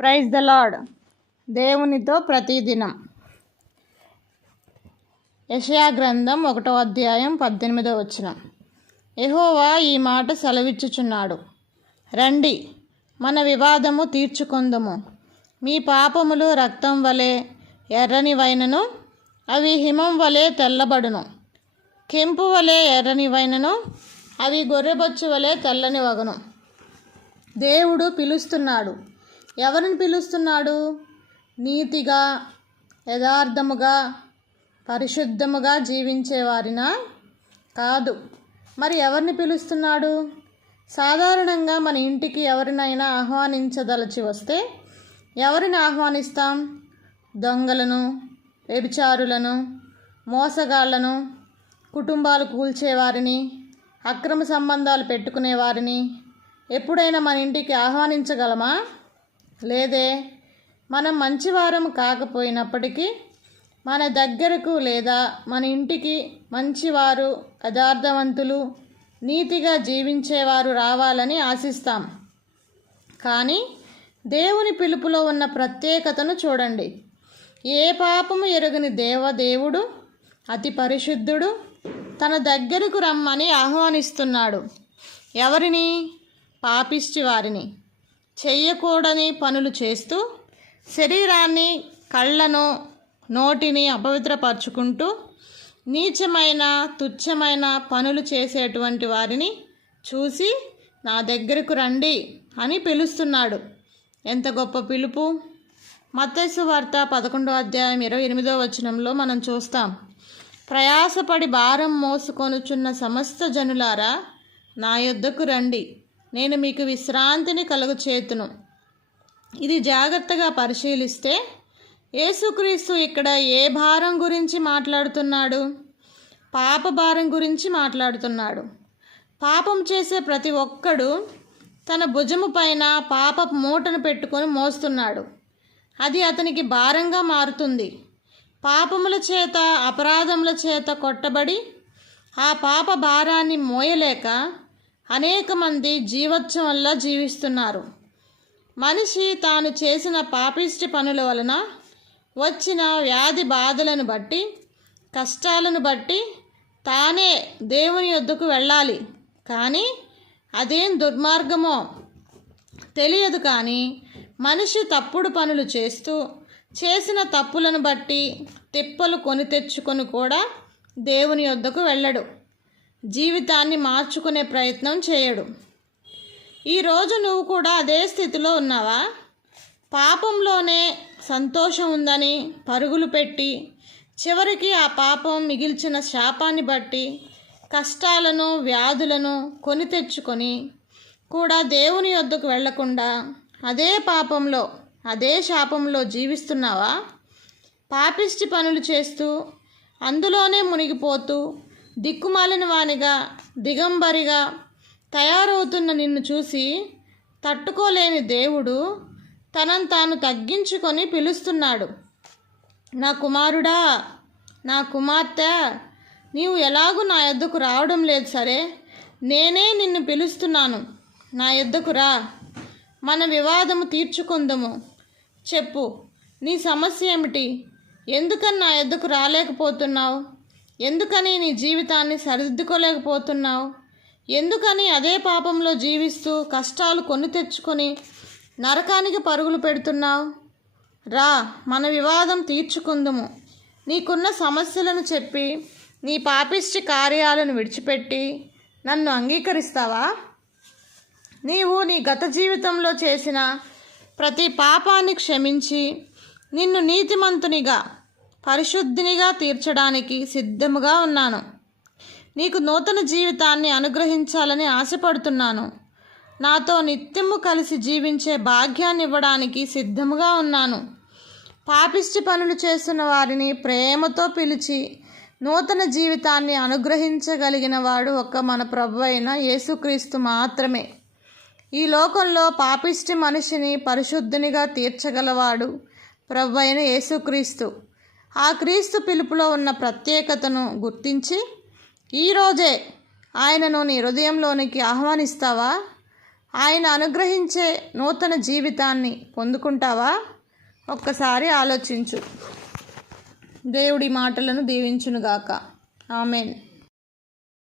Praise the lord దేవునితో ప్రతిదినం. యషయా గ్రంథం ఒకటో అధ్యాయం పద్దెనిమిదో వచ్చిన ఎహోవా ఈ మాట సెలవిచ్చుచున్నాడు. రండి మన వివాదము తీర్చుకుందము. మీ పాపములు రక్తం వలె ఎర్రనివైనను అవి హిమం వలె తెల్లబడును. కెంపు వలె ఎర్రనివైనను అవి గొర్రెబొచ్చు వలె తెల్లని వగను. దేవుడు పిలుస్తున్నాడు. ఎవరిని పిలుస్తున్నాడు? నీతిగా యథార్థముగా పరిశుద్ధముగా జీవించేవారినా? కాదు. మరి ఎవరిని పిలుస్తున్నాడు? సాధారణంగా మన ఇంటికి ఎవరినైనా ఆహ్వానించదలచి వస్తే ఎవరిని ఆహ్వానిస్తాం? దొంగలను వ్యభిచారులను మోసగాళ్ళను కుటుంబాలు కూల్చేవారిని అక్రమ సంబంధాలు పెట్టుకునేవారిని ఎప్పుడైనా మన ఇంటికి ఆహ్వానించగలమా? లేదే? మనం మంచివారం కాకపోయినప్పటికీ మన దగ్గరకు లేదా మన ఇంటికి మంచివారు యథార్థవంతులు నీతిగా జీవించేవారు రావాలని ఆశిస్తాం. కానీ దేవుని పిలుపులో ఉన్న ప్రత్యేకతను చూడండి. ఏ పాపము ఎరుగని దేవదేవుడు అతి పరిశుద్ధుడు తన దగ్గరకు రమ్మని ఆహ్వానిస్తున్నాడు. ఎవరిని? పాపిష్టి వారిని. చేయకూడని పనులు చేస్తూ శరీరాన్ని కళ్ళను నోటిని అపవిత్రపరుచుకుంటూ నీచమైన తుచ్చమైన పనులు చేసేటువంటి వారిని చూసి నా దగ్గరకు రండి అని పిలుస్తున్నాడు. ఎంత గొప్ప పిలుపు! మత్స్సు వార్త పదకొండో అధ్యాయం ఇరవై ఎనిమిదో వచనంలో మనం చూస్తాం. ప్రయాసపడి భారం మోసుకొనుచున్న సమస్త జనులారా నా యొద్దకు రండి. నేను మీకు విశ్రాంతిని కలుగు చేతును ఇది జాగ్రత్తగా పరిశీలిస్తే యేసుక్రీస్తు ఇక్కడ ఏ భారం గురించి మాట్లాడుతున్నాడు? పాప భారం గురించి మాట్లాడుతున్నాడు. పాపం చేసే ప్రతి ఒక్కడు తన భుజము పైన పాప మూటను పెట్టుకొని మోస్తున్నాడు. అది అతనికి భారంగా మారుతుంది. పాపముల చేత అపరాధముల చేత కొట్టబడి ఆ పాప భారాన్ని మోయలేక అనేక మంది జీవోత్సవం వల్ల జీవిస్తున్నారు. మనిషి తాను చేసిన పాపిష్టి పనుల వలన వచ్చిన వ్యాధి బాధలను బట్టి కష్టాలను బట్టి తానే దేవుని యొద్దకు వెళ్ళాలి. కానీ అదేం దుర్మార్గమో తెలియదు కానీ మనిషి తప్పుడు పనులు చేస్తూ చేసిన తప్పులను బట్టి తిప్పలు కొని తెచ్చుకొని కూడా దేవుని యొద్దకు వెళ్ళడు. జీవితాన్ని మార్చుకునే ప్రయత్నం చేయడు. ఈరోజు నువ్వు కూడా అదే స్థితిలో ఉన్నావా? పాపంలోనే సంతోషం ఉందని పరుగులు పెట్టి చివరికి ఆ పాపం మిగిల్చిన శాపాన్ని బట్టి కష్టాలను వ్యాధులను కొని తెచ్చుకొని కూడా దేవుని వద్దకు వెళ్ళకుండా అదే పాపంలో అదే శాపంలో జీవిస్తున్నావా? పాపిష్టి పనులు చేస్తూ అందులోనే మునిగిపోతూ దిక్కుమాలిన వానిగా దిగంబరిగా తయారవుతున్న నిన్ను చూసి తట్టుకోలేని దేవుడు తనను తాను తగ్గించుకొని పిలుస్తున్నాడు. నా కుమారుడా నా కుమార్తె నీవు ఎలాగూ నా యొద్దకు రావడం లేదు సరే. నేనే నిన్ను పిలుస్తున్నాను. నా యొద్దకు రా. మన వివాదము తీర్చుకుందము. చెప్పు నీ సమస్య ఏమిటి? ఎందుకని నా ఎద్దకు రాలేకపోతున్నావు? ఎందుకని నీ జీవితాన్ని సరిదిద్దుకోలేకపోతున్నావు? ఎందుకని అదే పాపంలో జీవిస్తూ కష్టాలు కొని తెచ్చుకొని నరకానికి పరుగులు పెడుతున్నావు? రా మన వివాదం తీర్చుకుందుము. నీకున్న సమస్యలను చెప్పి నీ పాపిష్టి కార్యాలను విడిచిపెట్టి నన్ను అంగీకరిస్తావా? నీవు నీ గత జీవితంలో చేసిన ప్రతి పాపాన్ని క్షమించి నిన్ను నీతిమంతునిగా పరిశుద్ధినిగా తీర్చడానికి సిద్ధముగా ఉన్నాను. నీకు నూతన జీవితాన్ని అనుగ్రహించాలని ఆశపడుతున్నాను. నాతో నిత్యము కలిసి జీవించే భాగ్యాన్ని ఇవ్వడానికి సిద్ధముగా ఉన్నాను. పాపిష్టి పనులు చేస్తున్న వారిని ప్రేమతో పిలిచి నూతన జీవితాన్ని అనుగ్రహించగలిగిన వాడు ఒక మన ప్రభు అయిన యేసుక్రీస్తు మాత్రమే. ఈ లోకంలో పాపిష్టి మనిషిని పరిశుద్ధునిగా తీర్చగలవాడు ప్రభు అయిన యేసుక్రీస్తు. ఆ క్రీస్తు పిలుపులో ఉన్న ప్రత్యేకతను గుర్తించి ఈరోజే ఆయనను నీ హృదయంలోనికి ఆహ్వానిస్తావా? ఆయన అనుగ్రహించే నూతన జీవితాన్ని పొందుకుంటావా? ఒక్కసారి ఆలోచించు. దేవుడి మాటలను దీవించునుగాక. ఆమెన్.